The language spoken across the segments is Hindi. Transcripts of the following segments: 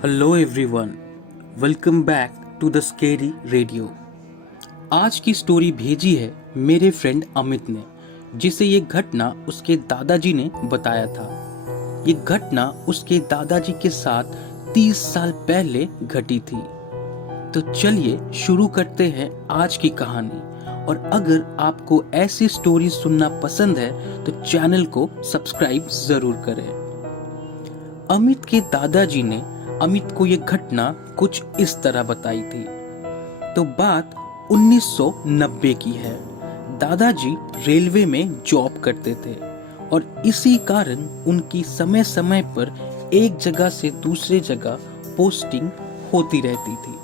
Hello everyone, welcome back to the scary radio. आज की स्टोरी भेजी है मेरे फ्रेंड अमित ने, जिसे ये घटना उसके दादाजी ने बताया था। ये घटना उसके दादाजी के साथ 30 साल पहले घटी थी। तो चलिए शुरू करते हैं आज की कहानी। और अगर आपको ऐसी स्टोरी सुनना पसंद है तो चैनल को सब्सक्राइब जरूर करें। अमित के दादाजी ने अमित को यह घटना कुछ इस तरह बताई थी। तो बात 1990 की है। दादाजी रेलवे में जॉब करते थे और इसी कारण उनकी समय समय पर एक जगह से दूसरे जगह पोस्टिंग होती रहती थी।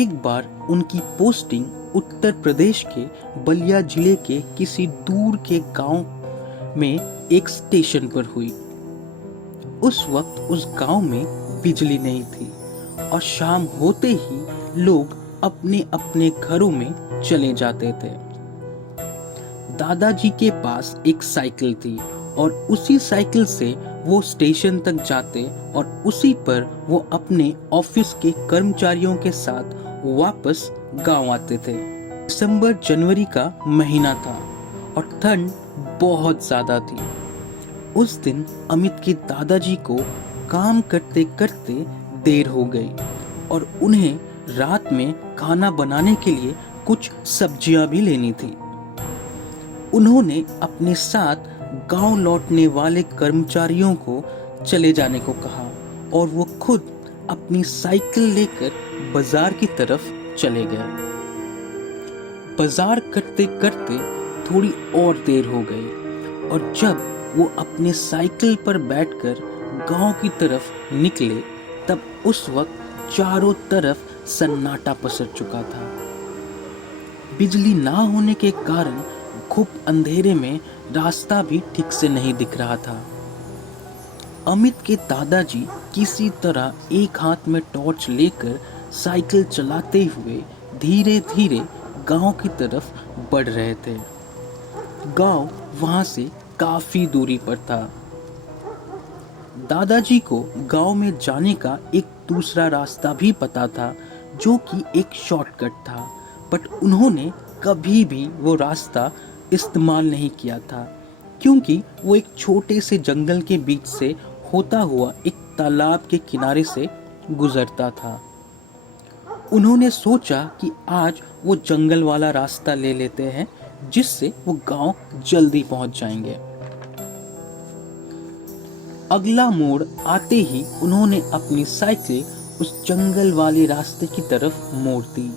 एक बार उनकी पोस्टिंग उत्तर प्रदेश के बलिया जिले के किसी दूर के गांव में एक स्टेशन पर हुई। उस वक्त उस गांव में बिजली नहीं थी और शाम होते ही लोग अपने अपने घरों में चले जाते थे। दादाजी के पास एक साइकिल थी और उसी साइकिल से वो स्टेशन तक जाते और उसी पर वो अपने ऑफिस के कर्मचारियों के साथ वापस गांव आते थे। दिसंबर जनवरी का महीना था और ठंड बहुत ज्यादा थी। उस दिन अमित के दादाजी को काम करते करते देर हो गई और उन्हें रात में खाना बनाने के लिए कुछ सब्जियां भी लेनी थी। उन्होंने अपने साथ गांव लौटने वाले कर्मचारियों को चले जाने को कहा और वो खुद अपनी साइकिल लेकर बाजार की तरफ चले गए। बाजार करते करते थोड़ी और देर हो गई और जब वो अपने साइकिल पर बैठकर गांव की तरफ निकले तब उस वक्त चारों तरफ सन्नाटा पसर चुका था। बिजली ना होने के कारण खूब अंधेरे में रास्ता भी ठीक से नहीं दिख रहा था। अमित के दादाजी किसी तरह एक हाथ में टॉर्च लेकर साइकिल चलाते हुए धीरे धीरे गांव की तरफ बढ़ रहे थे। गांव वहां से काफी दूरी पर था। दादाजी को गांव में जाने का एक दूसरा रास्ता भी पता था जो कि एक शॉर्टकट था, बट उन्होंने कभी भी वो रास्ता इस्तेमाल नहीं किया था क्योंकि वो एक छोटे से जंगल के बीच से होता हुआ एक तालाब के किनारे से गुजरता था। उन्होंने सोचा कि आज वो जंगल वाला रास्ता ले लेते हैं जिससे वो गांव जल्दी पहुंच जाएंगे। अगला मोड़ आते ही उन्होंने अपनी साइकिल उस जंगल वाले रास्ते की तरफ मोड़ दी।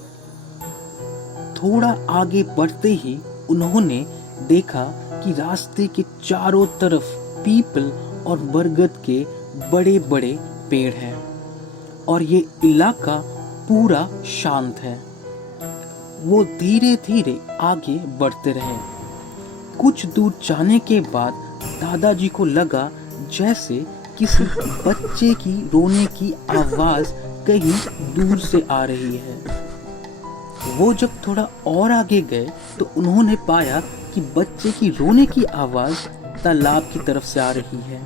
थोड़ा आगे बढ़ते ही उन्होंने देखा कि रास्ते के चारों तरफ पीपल और बरगद के बड़े बड़े पेड़ हैं और ये इलाका पूरा शांत है। वो धीरे धीरे आगे बढ़ते रहे। कुछ दूर जाने के बाद दादाजी को लगा जैसे किसी बच्चे की रोने की आवाज कहीं दूर से आ रही है। वो जब थोड़ा और आगे गए तो उन्होंने पाया कि बच्चे की रोने की आवाज तालाब की तरफ से आ रही है।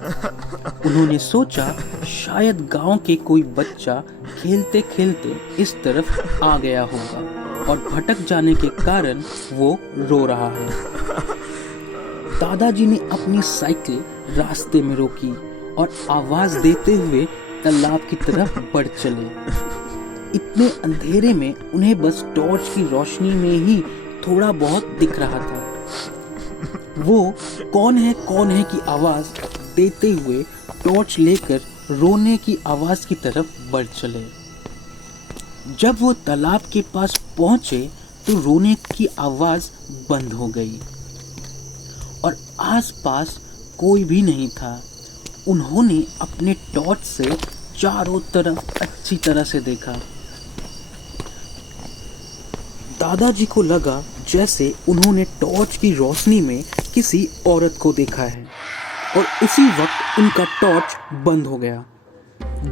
उन्होंने सोचा शायद गांव के कोई बच्चा खेलते खेलते इस तरफ आ गया होगा और भटक जाने के कारण वो रो रहा है। दादाजी ने अपनी साइकिल रास्ते में रोकी और आवाज देते हुए तालाब की तरफ बढ़ चले। इतने अंधेरे में उन्हें बस टॉर्च की रोशनी में ही थोड़ा बहुत दिख रहा था। वो कौन है की आवाज देते हुए टॉर्च लेकर रोने की आवाज की तरफ बढ़ चले। जब वो तालाब के पास पहुंचे तो रोने की आवाज बंद हो गई और आसपास कोई भी नहीं था। उन्होंने अपने टॉर्च से चारों तरफ अच्छी तरह से देखा। दादाजी को लगा जैसे उन्होंने टॉर्च की रोशनी में किसी औरत को देखा है और उसी वक्त उनका टॉर्च बंद हो गया।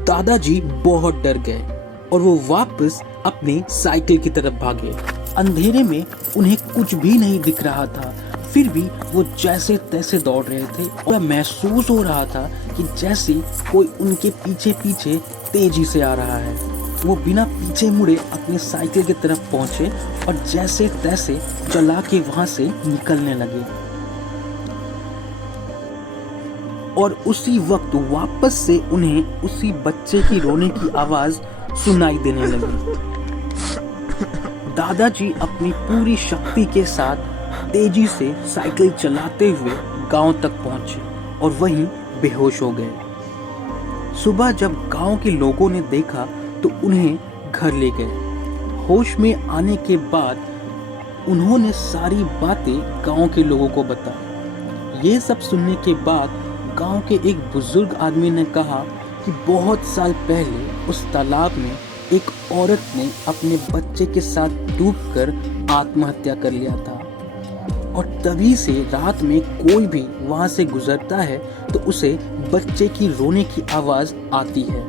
दादाजी बहुत डर गए और वो वापस अपनी साइकिल की तरफ भागे। अंधेरे में उन्हें कुछ भी नहीं दिख रहा था। फिर भी वो जैसे तैसे दौड़ रहे थे और महसूस हो रहा था कि जैसे कोई उनके पीछे पीछे तेजी से आ रहा है। वो बिना पीछे मुड़े अपने साइकिल की तरफ पहुंचे और जैसे तैसे चला के वहां से निकलने लगे। और उसी वक्त वापस से उन्हें उसी बच्चे की रोने की आवाज सुनाई देने लगी। दादाजी अपनी पूरी शक्ति के साथ तेजी से साइकिल चलाते हुए गांव तक पहुंचे और वहीं बेहोश हो गए। सुबह जब गांव के लोगों ने देखा तो उन्हें घर ले गए। होश में आने के बाद उन्होंने सारी बातें गांव के लोगों को बताई। ये सब सुनने के बाद गांव के एक बुजुर्ग आदमी ने कहा कि बहुत साल पहले उस तालाब में एक औरत ने अपने बच्चे के साथ डूबकर आत्महत्या कर लिया था और तभी से रात में कोई भी वहां से गुजरता है तो उसे बच्चे की रोने की आवाज आती है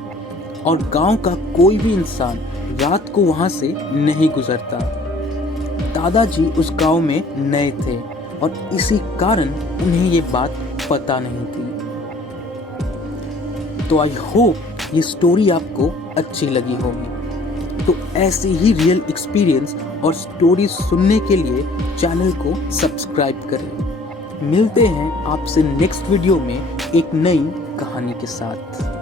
और गांव का कोई भी इंसान रात को वहां से नहीं गुजरता। दादाजी उस गांव में नए थे और इसी कारण उन्हें ये बात पता नहीं थी। तो आई होप ये स्टोरी आपको अच्छी लगी होगी। तो ऐसे ही रियल एक्सपीरियंस और स्टोरी सुनने के लिए चैनल को सब्सक्राइब करें। मिलते हैं आपसे नेक्स्ट वीडियो में एक नई कहानी के साथ।